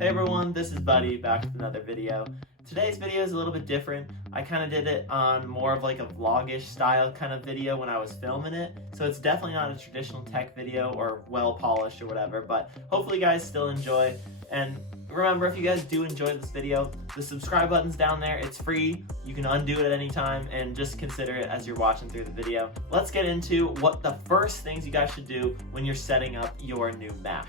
Hey everyone, this is Buddy back with another video. Today's video is a little bit different. I kind of did it on more of like a vlogish style kind of video when I was filming it. So it's definitely not a traditional tech video or well polished or whatever, but hopefully you guys still enjoy. And remember, if you guys do enjoy this video, the subscribe button's down there. It's free. You can undo it at any time and just consider it as you're watching through the video. Let's get into what the first things you guys should do when you're setting up your new Mac.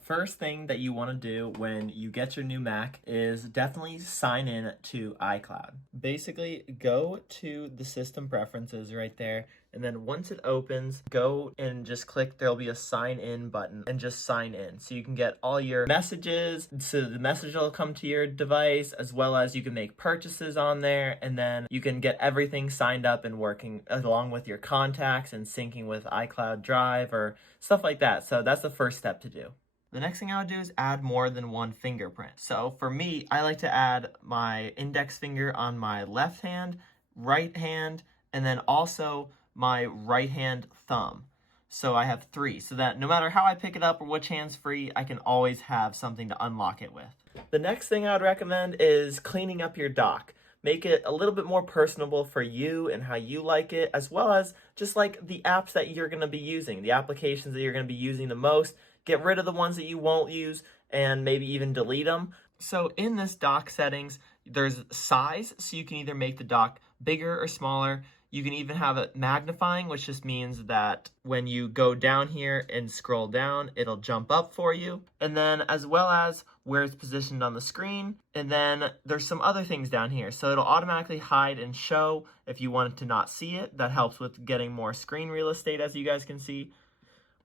First thing that you want to do when you get your new Mac is definitely sign in to iCloud. Basically, go to the system preferences right there, and then once it opens, go and just click, there'll be a sign in button, and just sign in. So you can get all your messages, so the message will come to your device, as well as you can make purchases on there, and then you can get everything signed up and working along with your contacts and syncing with iCloud Drive or stuff like that. So that's the first step to do. The next thing I would do is add more than one fingerprint. So for me, I like to add my index finger on my left hand, right hand, and then also my right hand thumb. So I have 3, so that no matter how I pick it up or which hand's free, I can always have something to unlock it with. The next thing I would recommend is cleaning up your dock. Make it a little bit more personable for you and how you like it, as well as just like the apps that you're going to be using, the applications that you're going to be using the most. Get rid of the ones that you won't use and maybe even delete them. So in this dock settings, there's size, so you can either make the dock bigger or smaller. You can even have it magnifying, which just means that when you go down here and scroll down, it'll jump up for you. And then as well as where it's positioned on the screen. And then there's some other things down here. So it'll automatically hide and show if you wanted to not see it. That helps with getting more screen real estate, as you guys can see.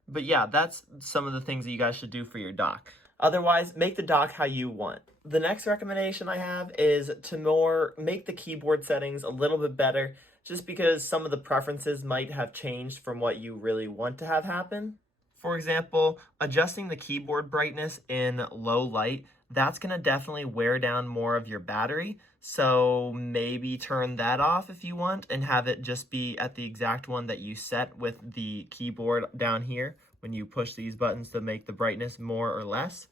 But yeah, that's some of the things that you guys should do for your dock. Otherwise, make the dock how you want. The next recommendation I have is to make the keyboard settings a little bit better, just because some of the preferences might have changed from what you really want to have happen. For example, adjusting the keyboard brightness in low light, that's going to definitely wear down more of your battery. So maybe turn that off if you want and have it just be at the exact one that you set with the keyboard down here when you push these buttons to make the brightness more or less.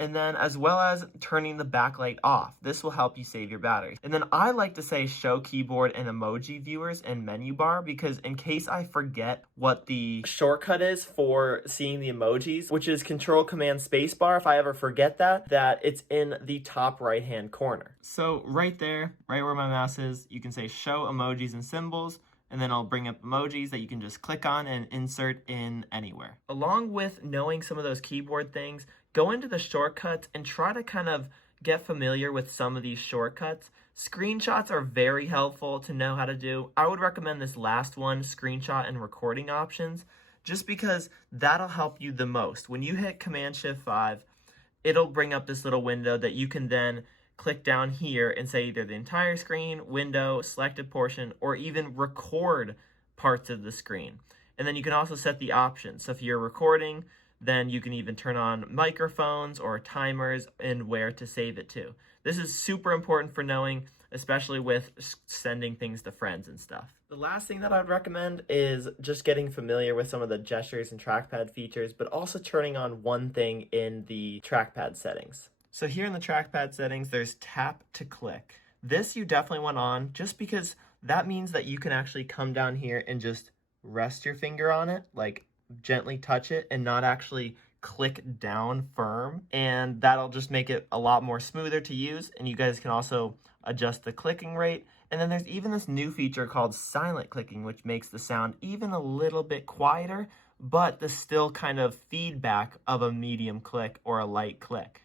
And then as well as turning the backlight off. This will help you save your battery. And then I like to say show keyboard and emoji viewers and menu bar, because in case I forget what the shortcut is for seeing the emojis, which is Control Command Spacebar, if I ever forget that it's in the top right hand corner. So right there, right where my mouse is, you can say show emojis and symbols, and then I'll bring up emojis that you can just click on and insert in anywhere. Along with knowing some of those keyboard things, go into the shortcuts and try to kind of get familiar with some of these shortcuts. Screenshots are very helpful to know how to do. I would recommend this last one, screenshot and recording options, just because that'll help you the most. When you hit Command-Shift-5, it'll bring up this little window that you can then click down here and say either the entire screen, window, selected portion, or even record parts of the screen. And then you can also set the options. So if you're recording, then you can even turn on microphones or timers and where to save it to. This is super important for knowing, especially with sending things to friends and stuff. The last thing that I'd recommend is just getting familiar with some of the gestures and trackpad features, but also turning on one thing in the trackpad settings. So here in the trackpad settings, there's tap to click. This you definitely want on, just because that means that you can actually come down here and just rest your finger on it, like gently touch it and not actually click down firm. And that'll just make it a lot more smoother to use. And you guys can also adjust the clicking rate. And then there's even this new feature called silent clicking, which makes the sound even a little bit quieter, but the still kind of feedback of a medium click or a light click.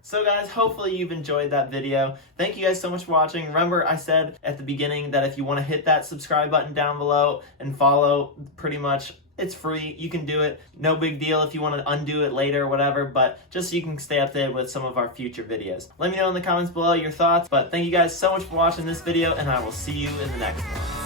So guys, hopefully you've enjoyed that video. Thank you guys so much for watching. Remember, I said at the beginning that if you want to hit that subscribe button down below and follow, pretty much it's free. You can do it. No big deal if you want to undo it later or whatever, but just so you can stay updated with some of our future videos. Let me know in the comments below your thoughts, but thank you guys so much for watching this video, and I will see you in the next one.